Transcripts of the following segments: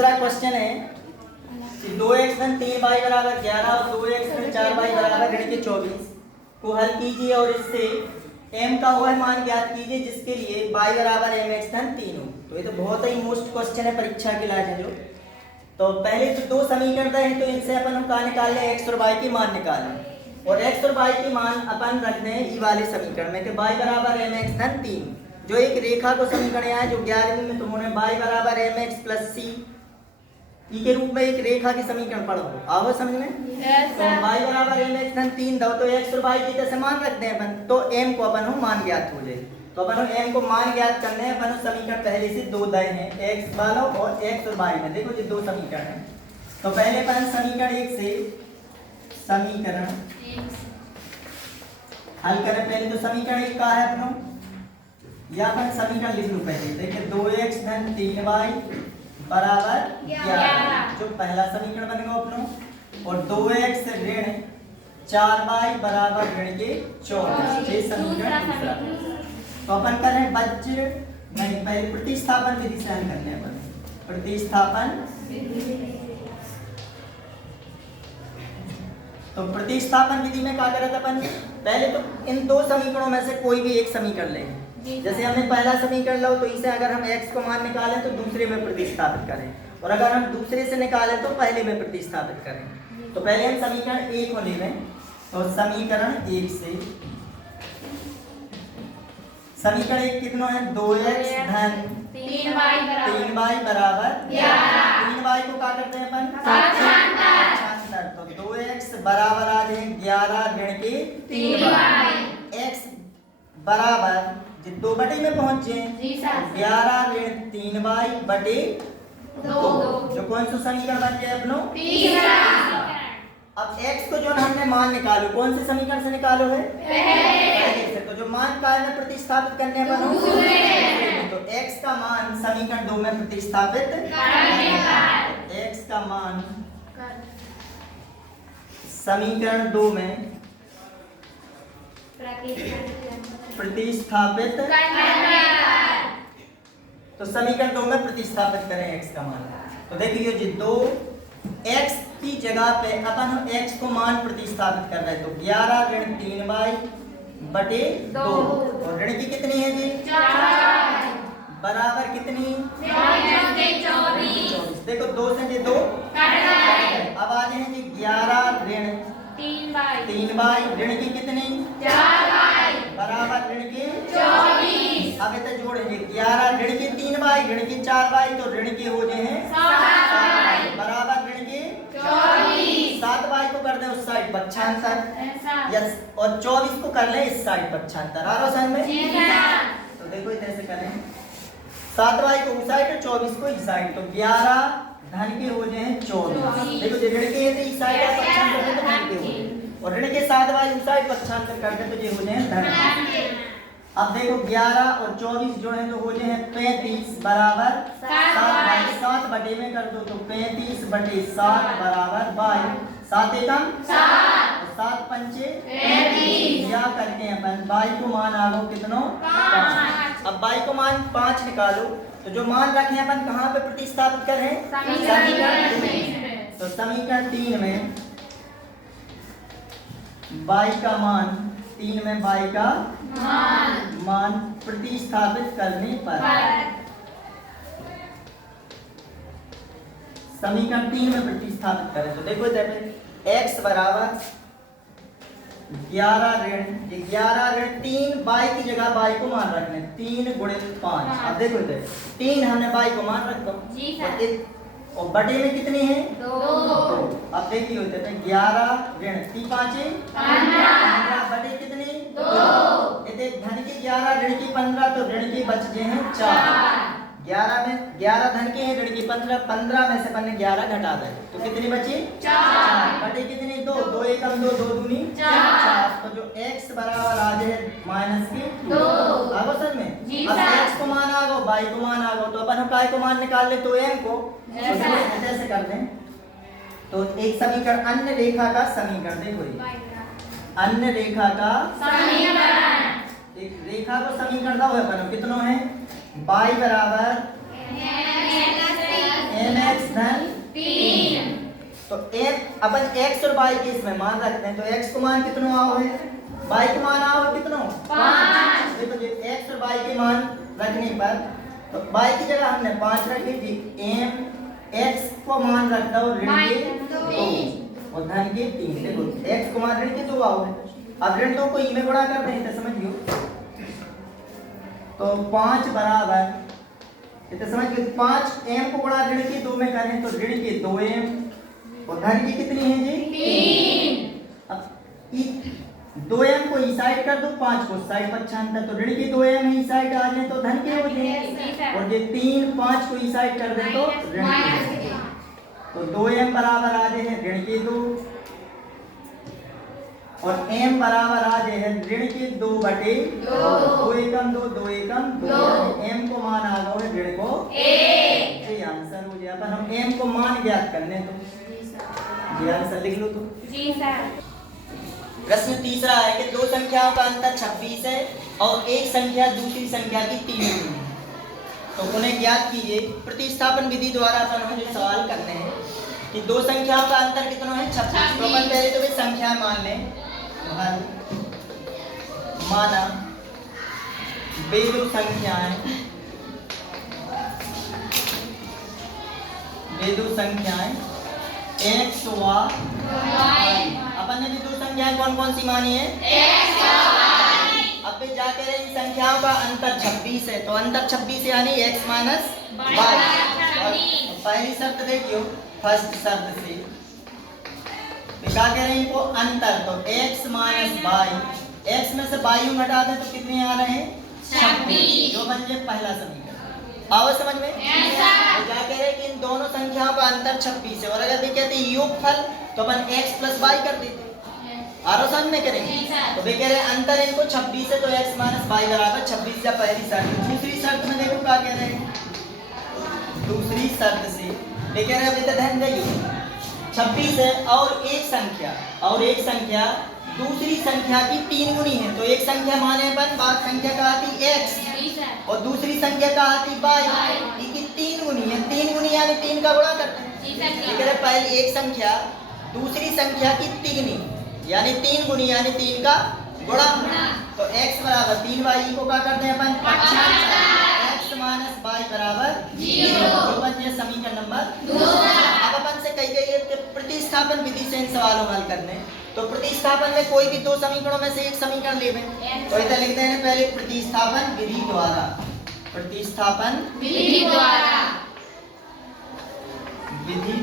दूसरा क्वेश्चन है कि 2x धन 3y बराबर 11 और 2x धन 4y बराबर ऋण के 24 को हल कीजिए और इससे m का वह मान ज्ञात कीजिए जिसके लिए y बराबर mx धन 3 हो। तो ये तो बहुत ही मोस्ट क्वेश्चन है परीक्षा के लिए जो। तो पहले तो दो समीकरण हैं तो इनसे अपन हम क्या निकाल लें, x और y की मान निकालें और x और y की मान अपन रख दें ई वाले समीकरण में कि y बराबर mx धन 3 जो एक रेखा को समीकरण है जो 11वीं में तुमने y बराबर mx प्लस c ई के रूप में एक रेखा की समीकरण पढ़ो। आओ समझ में। तो y बराबर mx धन 3 दो तो x और y की जैसे मान रखते हैं अपन तो m को अपन हम मान ज्ञात हो जाए। तो अपन m को मान ज्ञात करने हैं अपन समीकरण पहले से दो दे हैं x वालों और x और y में। देखो ये दो समीकरण हैं तो पहले अपन समीकरण 1 से समीकरण हल करें। पहले तो समीकरण 1 का है अपनों या अपन समीकरण लिख लो पहले। देखिए 2x धन 3y बराबर 11 जो पहला समीकरण बनेगा अपनों और 2x ऋण 4y बराबर ऋण के 24 ये समीकरण दूसरा। तो अपन करें वज्र नहीं पहले प्रतिस्थापन विधि से हल करते हैं अपन। प्रतिस्थापन तो प्रतिस्थापन विधि में क्या करें अपन पहले तो इन दो समीकरणों में से कोई भी एक समीकरण लें। जैसे हमने पहला समीकरण लो तो इसे अगर हम x को मान निकालें तो दूसरे में प्रतिस्थापित करें और अगर हम दूसरे से निकालें तो पहले में प्रतिस्थापित करें। तो पहले हम समीकरण 1 को ले लें तो समीकरण 1 से समीकरण 1 कितना है 2x धन 3y बराबर 11 3y को क्या करते हैं अपन पक्षांतर तो 2x बराबर आ जाए 11 ऋण के 3y x बराबर जो दो बटे में पहुंचे 11 ऋण 3y बटे 2 जो कौन सा समीकरण बन गया अपनों तीसरा। अब x को जो हमने मान निकालो कौन से समीकरण से निकालो है पहले से। तो जो मान का में प्रतिस्थापित करने बनो तो x का मान समीकरण 2 में प्रतिस्थापित x का मान समीकरण 2 में प्रतिस्थापित तो समीकरण 2 में प्रतिस्थापित करें x का मान। तो देखिए जो दो x की जगह पे अपन हम x को मान प्रतिस्थापित कर रहे हैं तो 11 ऋण 3y बटे 2 और ऋण की कितनी है जी 4 बराबर कितनी 24। देखो 2 से 2 अब आ जाए जी 11 ऋण 3y ऋण की कितनी 4y बराबर ऋण की 24। अब इसे जोड़ेंगे 11 ऋण की 3y ऋण की 4y तो ऋण की हो जाए हैं 7y बराबर ऋण की 24। 7y को कर दें उस साइड पक्षांतर यस और 24 को कर लें इस साइड पक्षांतर। आ रहा समझ में। तो देखो इधर से करें 7y को उस साइड और 24 को इस साइड तो 11 धन के हो जाए 24। देखो जो ऋण के है इस साइड का पक्षांतर है तो धन के हो और ऋण के 7y उस साइड पक्षांतर करते तो ये हो जाए धन। अब देखो 11 और 24 जो है तो हो जाए 35 बराबर 7 बटे में कर दो तो 35 बटे 7 बराबर 7 एकम 7 पंचे 35 या करते हैं अपन y को मान आगो कितनो 5। अब y को मान 5 निकालो तो जो मान रखे हैं अपन कहाँ पे प्रतिस्थापित करें समीकरण 3। तो समीकरण 3 में y का मान 3 में y का मान प्रतिस्थापित करने पर समीकरण 3 में प्रतिस्थापित करें तो देखो इधर x बराबर 11 ऋण 3 y की जगह y को मान रखने 3 गुणित 5। अब देखो इधर 3 हमने y को मान रखा और बटे में कितनी है 2। अब देखिए होते हैं 11 ऋण 5 15 बटे कितनी 2 इतने धन की 11 ऋण की 15 तो ऋण की बच गए हैं 4। 11 में 11 धन के हैं ऋण की 15 में से अपन ने 11 घटा दें तो कितनी बची 4 बटे कितनी 2 2 एकम 2 2 दूनी 4। तो जो x बराबर आ जाए माइनस की 2 आगो सर में। अब x को मान आगो y को मान आगो तो अपन हम y को मान निकाल ले तो m को ऐसे कर दें तो एक समीकरण अन्य रेखा का समीकरण देखो अन्य रेखा का समीकरण एक रेखा को समीकरण दो है अपन कितनो है y बराबर mx तो अपन x और y के इसमें मान रखते हैं। तो x को मान कितनो आओ है, y को मान आओ है कितनो 5। देखो जी x और y के मान रखने पर तो y की जगह हमने 5 रखे जी, m x को मान रखता हूँ ऋण के 2 और धन के 3। देखो x को मान ऋण के 2 आओ है। अब ऋण 2 को ई में गुणा कर दें तो समझियो, तो 5 बराबर इतना समझ के 5 m को गुणा ऋण के 2 में करें तो ऋण के 2m और धन की कितनी है जी 3। अब 2m को इस साइड कर दो, 5 को साइड 95, तो ऋण के 2m इस साइड आ जाए तो धन के हो जाए, और ये 3 5 को इस साइड कर दे तो ऋण के। तो 2m बराबर आ जाए ऋण के 2 और m बराबर आ जाए ऋण के 2/2। 2 एकम 2 2 एकम 2, m को मान आ गया है ऋण को 1। ये आंसर हो गया। अपन हम m को मान ज्ञात करने तो ये आंसर लिख लो तो जी सर। प्रश्न तीसरा है कि दो संख्याओं का अंतर 26 है और एक संख्या दूसरी संख्या की 3 गुनी है, तो उन्हें ज्ञात कीजिए। प्रतिस्थापन विधि द्वारा अपन हमें जो सवाल करते हैं कि दो संख्याओं का अंतर कितना है 26। तो अपन पहले तो वे संख्या मान लें, माना वे दो संख्याएं x व y। अपन ने भी दो संख्याएं कौन कौन सी मानी है x और y। अब पे जाके रहे इन संख्याओं का अंतर 26 है, तो अंतर 26 यानी x माइनस y। पहली शर्त देखियो, फर्स्ट शर्त से क्या कह रहे हैं इनको अंतर, तो x माइनस y, x में से y घटा दें तो कितने आ रहे हैं 26, जो बन जाए पहला समीकरण। आओ समझ में। तो क्या कह रहे हैं कि इन दोनों संख्याओं का अंतर 26 है, और अगर वे कहते हैं योगफल तो अपन x प्लस y कर देते, आरो समझ में करेंगे। तो वे कह रहे हैं अंतर इनको 26 है तो x माइनस y बराबर 26 या पहली शर्त। दूसरी शर्त में देखो क्या कह रहे हैं, दूसरी शर्त से वे कह रहे हैं अभी ध्यान देइए 26 है और एक संख्या दूसरी संख्या की 3 गुनी है, तो एक संख्या माने अपन बात संख्या का आती x और दूसरी संख्या का आती y की 3 गुनी है। 3 गुनी यानी 3 का गुणा करते हैं। पहली एक संख्या दूसरी संख्या की 3 यानी 3 गुनी यानी 3 का गुणा। तो x बराबर 3y को क्या करते हैं अपन 5 माइनस y बराबर 0, बन गया समीकरण नंबर 2। अब अपन से कही गई है कि प्रतिस्थापन विधि से इन सवालों हल करने, तो प्रतिस्थापन में कोई भी दो समीकरणों में से एक समीकरण लेवे, तो इधर लिखते हैं पहले प्रतिस्थापन विधि द्वारा। प्रतिस्थापन विधि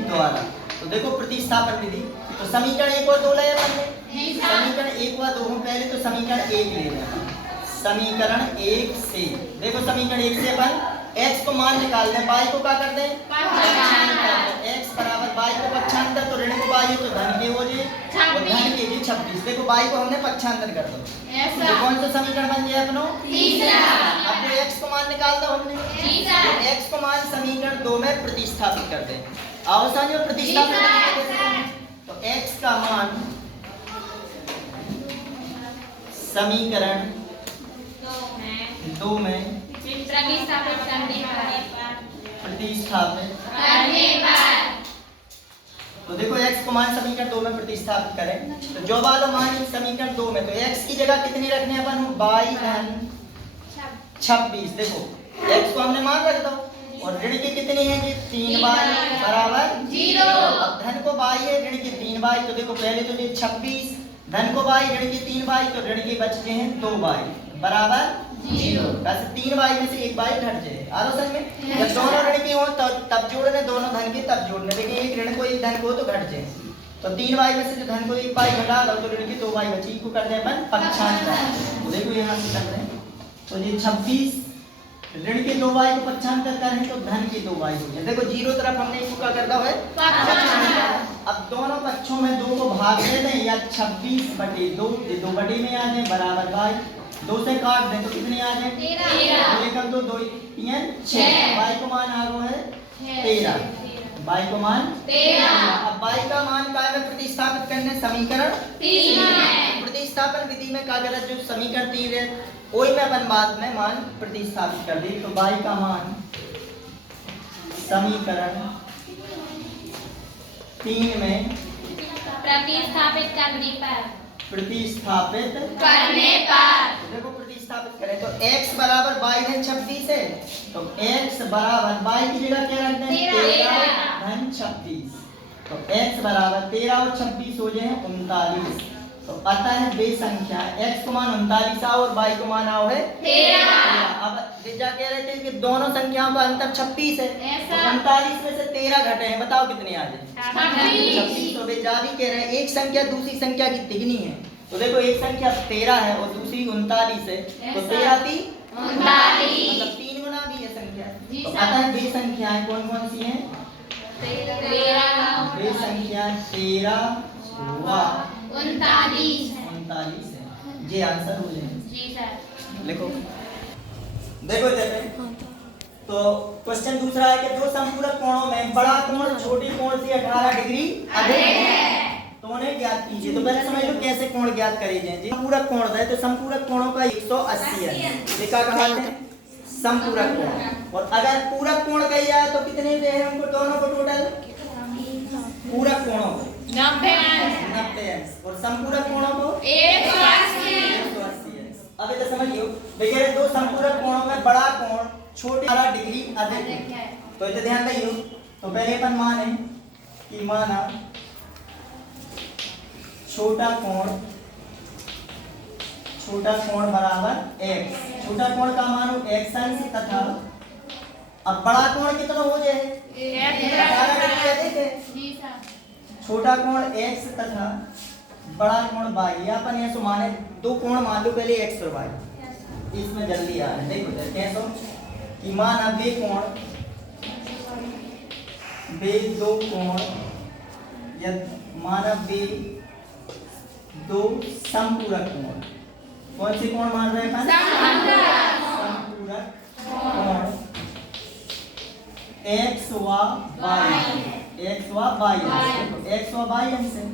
द्वारा तो देखो प्रतिस्थापन विधि, तो समीकरण 1 और 2 ले अपन ने, समीकरण 1 व 2 में पहले तो समीकरण 1 ले लें। समीकरण 1 से देखो समीकरण 1 से अपन x को मान निकाल दें, y को क्या कर दें पक्षांतर। x बराबर y को पक्षांतर, तो ऋण को y है तो धन के हो जाए और धन के जी 26। देखो y को हमने पक्षांतर कर दो, तो कौन सा समीकरण बन गया अपनो तीसरा। अब जो x को मान निकाल दो हमने, तो x को मान समीकरण 2 में प्रतिस्थापित कर दें। आओ समझो प्रतिस्थापित, तो x का मान समीकरण 2 में प्रतिस्थापित करने पर, तो देखो x को मान समीकरण 2 में प्रतिस्थापित करें, तो जो वाला मान समीकरण 2 में, तो x की जगह कितनी रखने अपन y धन 26। देखो x को हमने मान रख दो और ऋण की कितनी है जी 3y बराबर 0। अब धन को y है ऋण की 3y, तो देखो पहले तो ये 26 धन को y ऋण की 3y, तो ऋण के बचते हैं 2y बराबर 0। वैसे 3y में से 1y घट जाए। आरो समझ में, जब दोनों ऋण की हो तब जोड़ने, दोनों धन की तब जोड़ने, लेकिन एक ऋण को एक धन को तो घट जाए। तो 3y में से जो धन को 1y घटा दो तो ऋण की 2y बची को कर दे अपन पक्षांतर। तो देखो यहाँ से कर रहे हैं, तो ये 26 ऋण के 2y को पक्षांतर करें तो धन के 2y हो जाए। देखो 0 तरफ हमने इसको क्या करता है पक्षांतर। अब दोनों पक्षों में 2 को भाग दे दें या 26/2, ये 2 में आ जाए बराबर y, 2 से काट दें तो कितने आ जाए 13। 2 एकम 2 2 3 6, y को मान आ गया है 13, y को मान 13। अब y का मान का में प्रतिस्थापित करने समीकरण 3 में, प्रतिस्थापन विधि में का गलत जो समीकरण 3 है वही में अपन बाद में मान प्रतिस्थापित कर दी। तो y का मान समीकरण 3 में प्रतिस्थापित करने पर प्रतिस्थापित करने पर तो देखो प्रतिस्थापित करें तो x बराबर 22 है 26 है तो x बराबर 22 की जगह क्या रखते हैं 13 धन 26 तो x बराबर 13 और 26 हो जाए 39 तो अतः है बे संख्या x को मान 39 आओ और y को मान आओ है 13। अब विद्या कह रहे थे कि दोनों संख्याओं का अंतर 26 है तो 39 में से 13 घटे हैं बताओ कितने आ जाए 26। तो विद्या भी कह रहे हैं एक संख्या दूसरी संख्या की तिगनी है तो देखो एक संख्या 13 है और दूसरी 39 है तो 13 ती 39 मतलब 3 गुना भी है संख्या तो अतः बे संख्याएं कौन कौन सी हैं बे संख्या 13 व 39 है ये आंसर हो जाए जी सर। लिखो देखो जैसे तो क्वेश्चन दूसरा है कि दो समपूरक कोणों में बड़ा कोण छोटे कोण से 18 डिग्री अधिक है तो उन्हें ज्ञात कीजिए। तो पहले समझ लो कैसे कोण ज्ञात करे जाएं। जी समपूरक कोण है तो समपूरक कोणों का 180 है देखा कहते हैं समपूरक कोण और अगर पूरक कोण कही जाए तो कितने पे है उनको दोनों को टोटल पूरक कोणों को 90 अंश और समपूरक कोणों को 180 अंश। अब इधर समझियो देखिए दो समपूरक कोणों में बड़ा कोण छोटे 18 डिग्री अधिक है तो इधर ध्यान रखियो। तो पहले अपन माने कि माना छोटा कोण बराबर x छोटा कोण का मानो x अंश तथा अब बड़ा कोण कितना हो जाए 18 डिग्री अधिक है जी सर। छोटा कोण x तथा बड़ा कोण y या अपन ऐसे माने दो कोण मान लो पहले x और y इसमें जल्दी आ रहा है देखो जरा कैसे कि माना बे दो कोण या माना बे दो समपूरक कोण कौन से कोण मान रहे हैं समपूरक कोण x व y अंश है।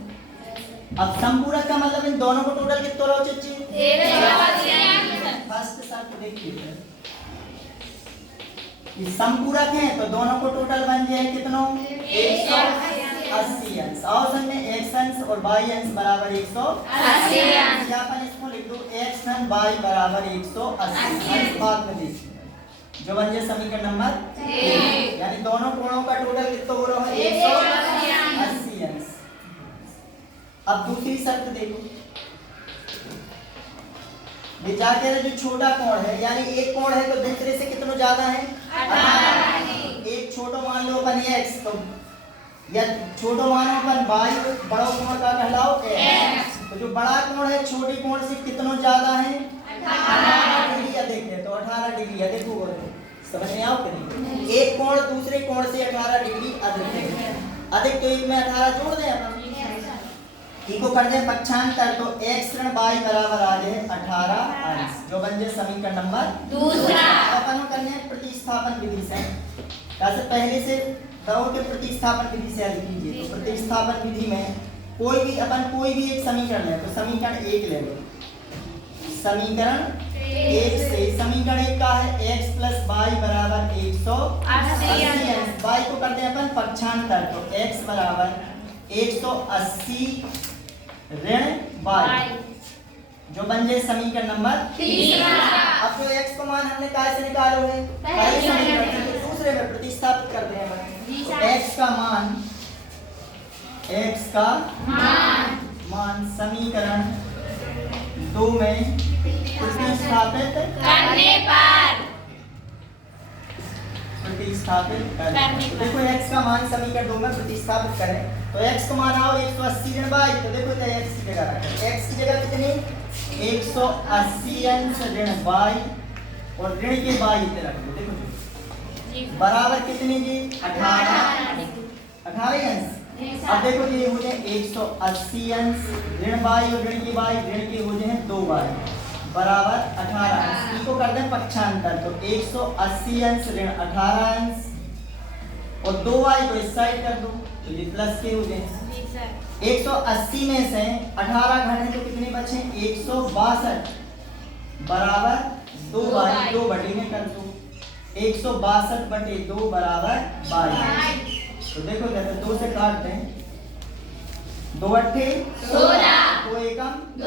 अब समपूरक का मतलब इन दोनों को टोटल कितना लो चच्ची फर्स्ट शर्त देखिए ये समपूरक है तो दोनों को टोटल बन जाए कितनों 180 अंश और हमने x अंश और y अंश बराबर 180 अंश या अपन इसको लिख दो x धन y बराबर 180 अंश बाद में देखिए जो बन जाए समीकरण नंबर 1 यानी दोनों कोणों का टोटल कितना हो रहा है 180 अंश। अब दूसरी शर्त देखो विचार करें जो छोटा कोण है यानी एक कोण है तो दूसरे से कितना ज्यादा है 18 एक छोटा मान लो अपन x तो या छोटा मानो अपन y बड़ा कोण का कहलाओ x तो जो बड़ा कोण है छोटे कोण से कितना ज्यादा है 18 डिग्री अधिक है तो 18 डिग्री अधिक होगा समझ में आओ कि नहीं एक कोण दूसरे कोण से 18 डिग्री अधिक है अधिक तो एक में 18 जोड़ दें अपन इको कर दे पक्षांतर तो x ऋण y बराबर आ जाए 18 अंश जो बन जाए समीकरण नंबर दूसरा। अपन करने प्रतिस्थापन विधि से कैसे पहले से दो के प्रतिस्थापन विधि से हल कीजिए। तो प्रतिस्थापन विधि में कोई भी एक समीकरण है तो समीकरण 1 ले लो समीकरण 1 से समीकरण 1 का है x + y बराबर 180 अंश y को करते हैं अपन पक्षांतर तो x बराबर 180 ऋण y जो बन जाए समीकरण नंबर 3। अब जो x को मान हमने काय से निकालो है पहले समीकरण से दूसरे में प्रतिस्थापित करते हैं तो x का मान समीकरण 2 में प्रतिस्थापित करने पर देखो x का मान समीकरण 2 में प्रतिस्थापित करें तो x को मान आओ 180 ऋण y तो देखो तो x की जगह रखें x की जगह कितनी 180 अंश ऋण y और ऋण के y इधर रख दो देखो बराबर कितनी जी 18 अंश। अब देखो ये हो जाए 180 अंश ऋण y और ऋण के हो जाए 2y बराबर 18 अंश इसको कर दें पक्षांतर तो 180 अंश ऋण 18 अंश और 2y को इस साइड कर दो तो ये प्लस के हो जाए 180 में से 18 घटाएं तो कितने बचे 162 बराबर 2y 2 बटे में कर दो 162 बटे 2 बराबर 22 तो देखो जैसे 2 से काट दें 2 अट्ठे 16 2 एकम 2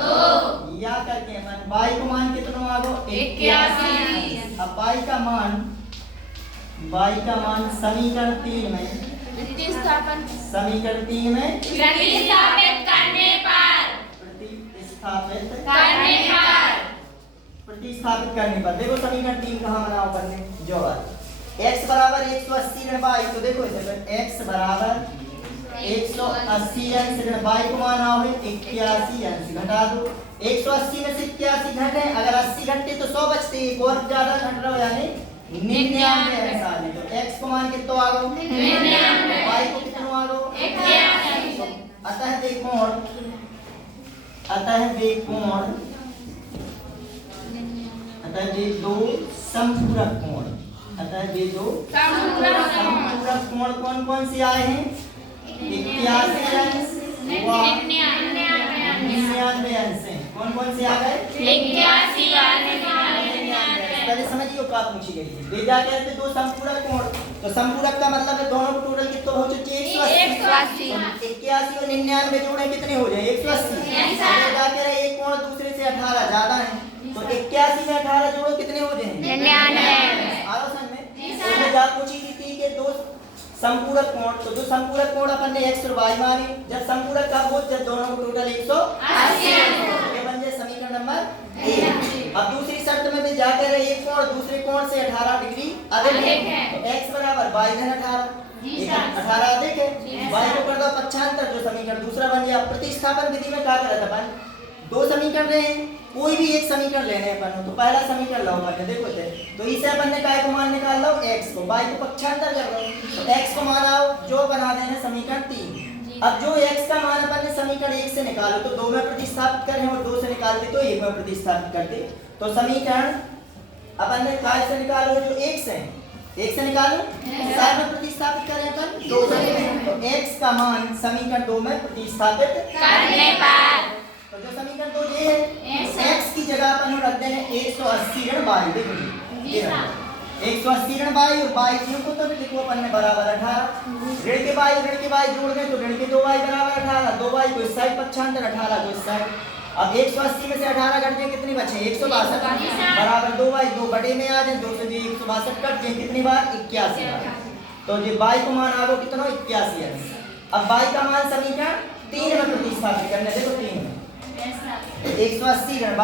या करके अपन बाई को मान कितना आगो 81 अब बाई का मान समीकरण 3 में प्रतिस्थापन समीकरण 3 में प्रतिस्थापित करने पर प्रतिस्थापित करने पर देखो समीकरण 3 कहाँ बनाओ करने जो x बराबर 180 ऋण बाई तो देखो इसे x बराबर 180 अंश ऋण बाई को माना है 81 अंश घटा दो 180 में से 81 घटे अगर 80 घटते तो 100 बचते एक और ज्यादा घट रहा हो यानी 99 अंश आ गए तो x को मान कितना आ गो 99 बाई को कितना आ गो 81 अतः ये दो समपूरक कोण समपूरक कोण कौन कौन से आए हैं 81 अंश व 99 अंश हैं कौन कौन से आ गए 81 पहले समझिए क्या पूछी गई है बेजा कहते दो समपूरक कोण तो समपूरक का मतलब है दोनों को टोटल कितना हो चुके 180 81 और 99 जोड़े कितने हो जाए 180 बेजा कह रहे एक कोण दूसरे से 18 ज्यादा है तो 81 में 18 जोड़ो कितने हो जाएंगे 99 आरोसन में तो ये जा पूछी थी कि दो समपूरक कोण तो जो समपूरक कोण अपन ने x और y माने जब समपूरक का हो जब दोनों को टोटल 180 ये बन जाए समीकरण नंबर 1 अब दूसरी शर्त में भी जा कर एक कोण दूसरे कोण से 18 डिग्री अधिक है तो x बराबर y धन 18 अधिक है y को कर दो 75 जो समीकरण दूसरा बन गया प्रतिस्थापन विधि में क्या करा था अपन दो समीकरण रहे कोई भी एक समीकरण लेने अपन तो पहला समीकरण लो अपन देखो तो इसे अपन ने काय को मान निकाल लो x को y को पक्षांतर कर लो तो x को मान आओ जो बना देना समीकरण 3 अब जो x का मान अपन ने समीकरण 1 से निकालो तो 2 में प्रतिस्थापित करें और 2 से निकालते तो 1 में प्रतिस्थापित करते तो समीकरण अपन ने काय से निकालो जो x है 1 से निकालो 4 में प्रतिस्थापित करें अपन 2 से तो x का मान समीकरण 2 में प्रतिस्थापित करने पर तो जो समीकरण 2 ये है x की जगह अपन रख देंगे 180 ऋण y देखो ये 180 ऋण y और y को तो लिखो अपन ने बराबर 18 ऋण के y जोड़ दें तो ऋण के 2y बराबर 18 2y को इस साइड पक्षांतर 18 को इस साइड अब 180 में से 18 घट जाए कितनी बचे 162 बराबर 2y 2 बटे में आ जाए 2 से भी 162 कट जाए कितनी बार 81 बार तो ये y को मान आ गो कितना 81 अंश अब y का मान समीकरण 3 में प्रतिस्थापित करने देखो 3 में 180 ऋण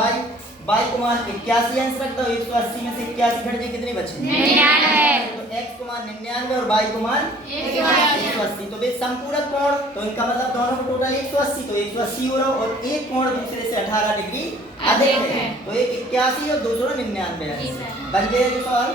y को मान 81 अंश रख दो 180 में से 81 घट जाए कितनी बचे 99 तो x को मान 99 और y को मान 180 तो बे समपूरक कोण तो इनका मतलब दोनों को टोटल 180 तो 180 हो रहा और एक कोण दूसरे से 18 डिग्री अधिक है तो एक 81 और दूसरा 99 बन गया जो सवाल